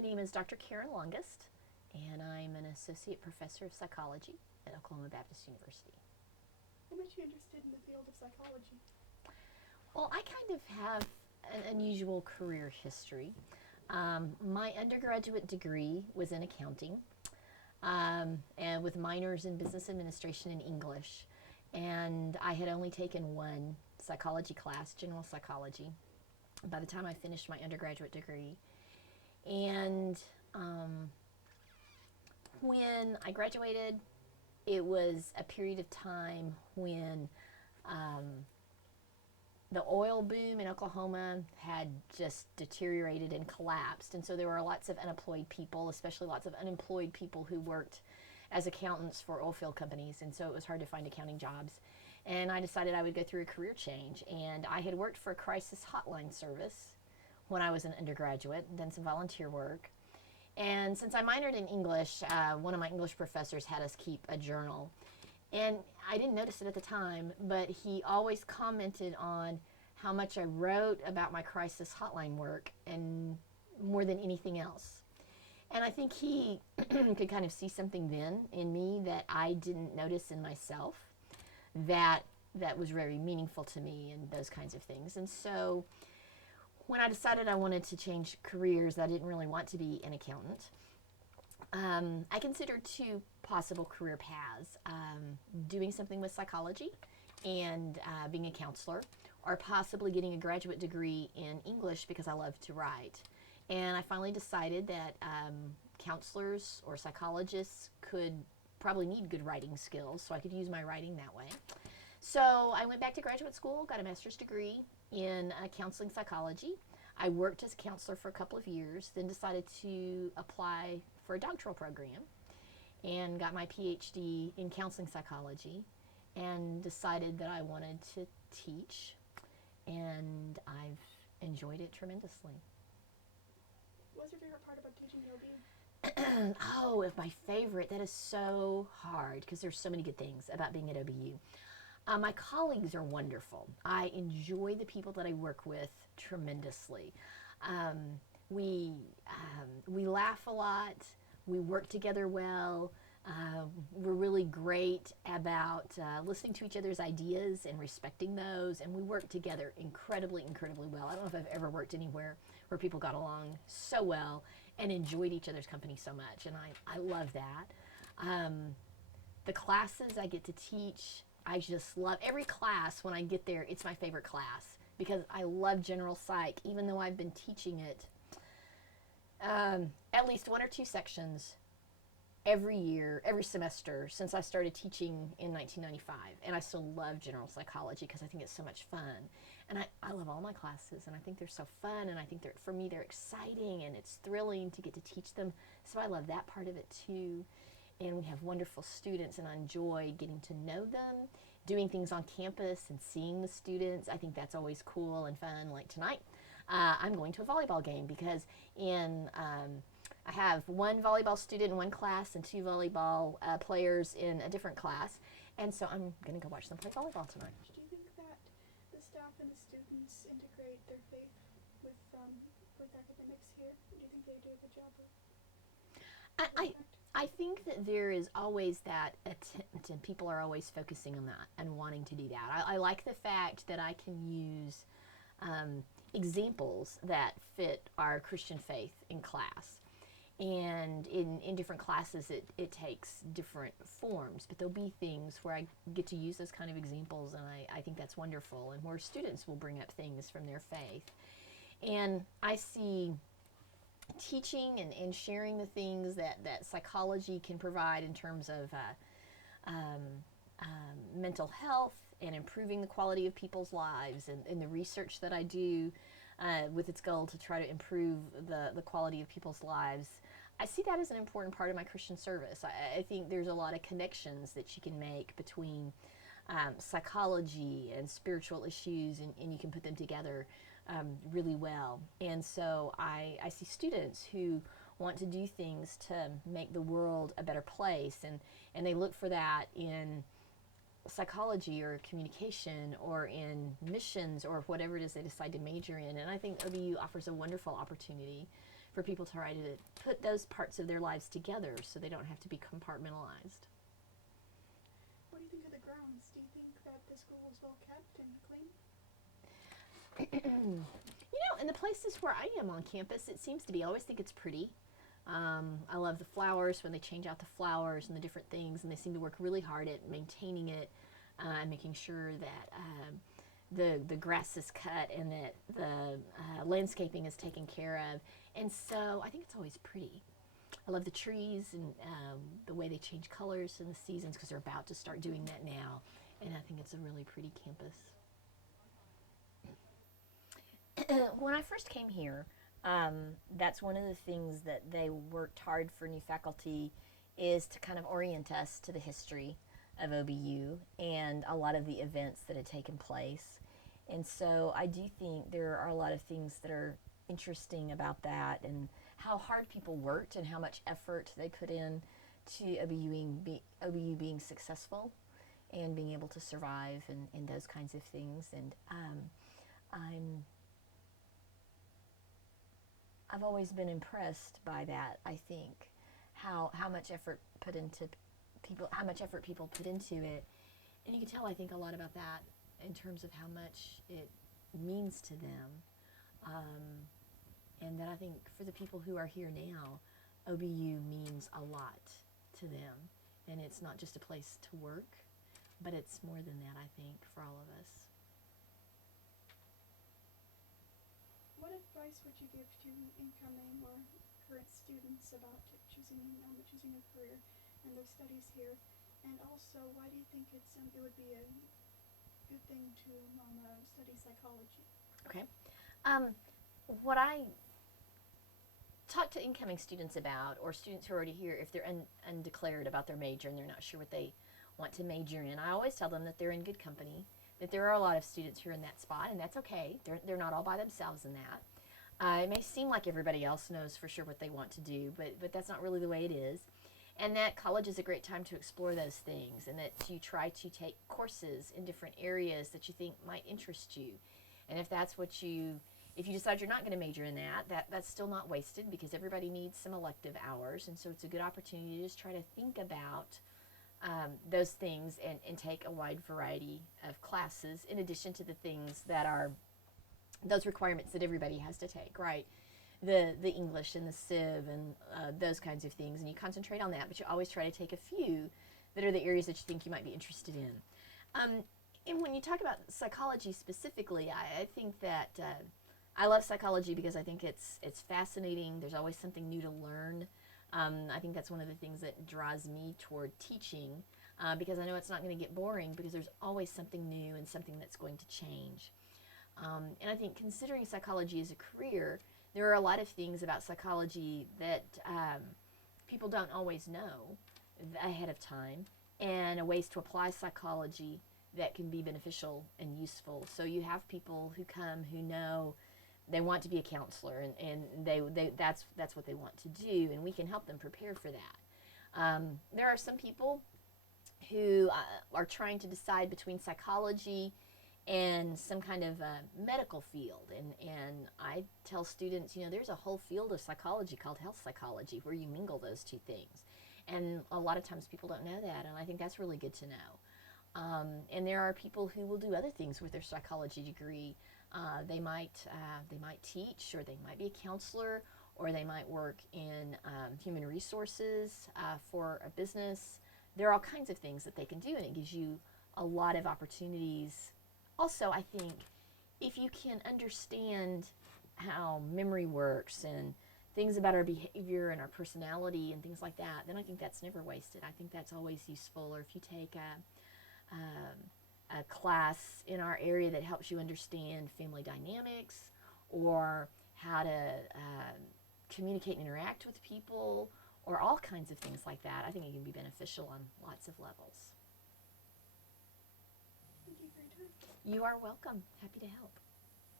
My name is Dr. Karen Longest, and I'm an associate professor of psychology at Oklahoma Baptist University. What made you interested in the field of psychology? Well, I kind of have an unusual career history. My undergraduate degree was in accounting, and with minors in business administration and English. And I had only taken one psychology class, general psychology, by the time I finished my undergraduate degree. And when I graduated, it was a period of time when um, the oil boom in Oklahoma had just deteriorated and collapsed. And so there were lots of unemployed people, especially lots of unemployed people who worked as accountants for oil field companies. And so it was hard to find accounting jobs. And I decided I would go through a career change. And I had worked for a crisis hotline service when I was an undergraduate, done some volunteer work. And since I minored in English, one of my English professors had us keep a journal. And I didn't notice it at the time, but he always commented on how much I wrote about my crisis hotline work and more than anything else. And I think he could kind of see something then in me that I didn't notice in myself that was very meaningful to me and those kinds of things. And so when I decided I wanted to change careers, I didn't really want to be an accountant. I considered two possible career paths, doing something with psychology and being a counselor, or possibly getting a graduate degree in English because I love to write. And I finally decided that counselors or psychologists could probably need good writing skills, so I could use my writing that way. So I went back to graduate school, got a master's degree in counseling psychology. I worked as a counselor for a couple of years, then decided to apply for a doctoral program and got my PhD in counseling psychology and decided that I wanted to teach, and I've enjoyed it tremendously. What's your favorite part about teaching OB? Oh, if my favorite, that is so hard because there's so many good things about being at OBU. My colleagues are wonderful. I enjoy the people that I work with tremendously. Um, we we laugh a lot. We work together well. We're really great about listening to each other's ideas and respecting those, and we work together incredibly, incredibly well. I don't know if I've ever worked anywhere where people got along so well and enjoyed each other's company so much, and I love that. The classes I get to teach, I just love every class. When I get there, it's my favorite class because I love general psych, even though I've been teaching it at least one or two sections every year, every semester since I started teaching in 1995. And I still love general psychology because I think it's so much fun. And I love all my classes, and I think they're so fun, and I think for me they're exciting, and it's thrilling to get to teach them. So I love that part of it too. And we have wonderful students, and I enjoy getting to know them, doing things on campus and seeing the students. I think that's always cool and fun. Like tonight, I'm going to a volleyball game because I have one volleyball student in one class and two volleyball players in a different class. And so I'm going to go watch them play volleyball tonight. Do you think that the staff and the students integrate their faith with academics here? Do you think they do a good job I think that there is always that attempt, and people are always focusing on that and wanting to do that. I like the fact that I can use examples that fit our Christian faith in class. And in different classes, it takes different forms, but there'll be things where I get to use those kind of examples, and I think that's wonderful, and where students will bring up things from their faith. And I see teaching and sharing the things that psychology can provide in terms of um, mental health and improving the quality of people's lives, and the research that I do with its goal to try to improve the quality of people's lives. I see that as an important part of my Christian service. I think there's a lot of connections that you can make between psychology and spiritual issues, and you can put them together really well. And so I see students who want to do things to make the world a better place, and they look for that in psychology or communication or in missions or whatever it is they decide to major in. And I think OBU offers a wonderful opportunity for people to try to put those parts of their lives together so they don't have to be compartmentalized. What do you think of the grounds? Do you think that the school is well kept and clean? In the places where I am on campus, it seems to be. I always think it's pretty. I love the flowers when they change out the flowers and the different things, and they seem to work really hard at maintaining it, making sure that the grass is cut and that the landscaping is taken care of. And so I think it's always pretty. I love the trees and the way they change colors in the seasons because they're about to start doing that now. And I think it's a really pretty campus. When I first came here, that's one of the things that they worked hard for new faculty is to kind of orient us to the history of OBU and a lot of the events that had taken place. And so I do think there are a lot of things that are interesting about that and how hard people worked and how much effort they put in to OBU being successful and being able to survive and those kinds of things. And I've always been impressed by that. I think how much effort people put into it, and you can tell I think a lot about that in terms of how much it means to them, and that I think for the people who are here now, OBU means a lot to them, and it's not just a place to work, but it's more than that. I think for all of us. What advice would you give to incoming or current students about choosing a career and their studies here? And also, why do you think it would be a good thing to study psychology? Okay. What I talk to incoming students about, or students who are already here, if they're undeclared about their major and they're not sure what they want to major in, I always tell them that they're in good company, that there are a lot of students who are in that spot, and that's okay. They're not all by themselves in that. It may seem like everybody else knows for sure what they want to do, but that's not really the way it is. And that college is a great time to explore those things, and that you try to take courses in different areas that you think might interest you. And if you decide you're not going to major in that's still not wasted because everybody needs some elective hours, and so it's a good opportunity to just try to think about those things and take a wide variety of classes in addition to the things that are those requirements that everybody has to take, right? The English and the Civ and those kinds of things, and you concentrate on that, but you always try to take a few that are the areas that you think you might be interested in. And when you talk about psychology specifically, I think that I love psychology because I think it's fascinating. There's always something new to learn. I think that's one of the things that draws me toward teaching because I know it's not going to get boring because there's always something new and something that's going to change. And I think considering psychology as a career, there are a lot of things about psychology that people don't always know ahead of time, and ways to apply psychology that can be beneficial and useful. So you have people who come who know they want to be a counselor, and that's what they want to do, and we can help them prepare for that. There are some people who are trying to decide between psychology and some kind of medical field, and I tell students, there's a whole field of psychology called health psychology where you mingle those two things, and a lot of times people don't know that, and I think that's really good to know. And there are people who will do other things with their psychology degree. They might teach, or they might be a counselor, or they might work in human resources for a business. There are all kinds of things that they can do, and it gives you a lot of opportunities. Also, I think if you can understand how memory works and things about our behavior and our personality and things like that, then I think that's never wasted. I think that's always useful. Or if you take a class in our area that helps you understand family dynamics or how to communicate and interact with people, or all kinds of things like that, I think it can be beneficial on lots of levels. Thank you for your time. You are welcome. Happy to help.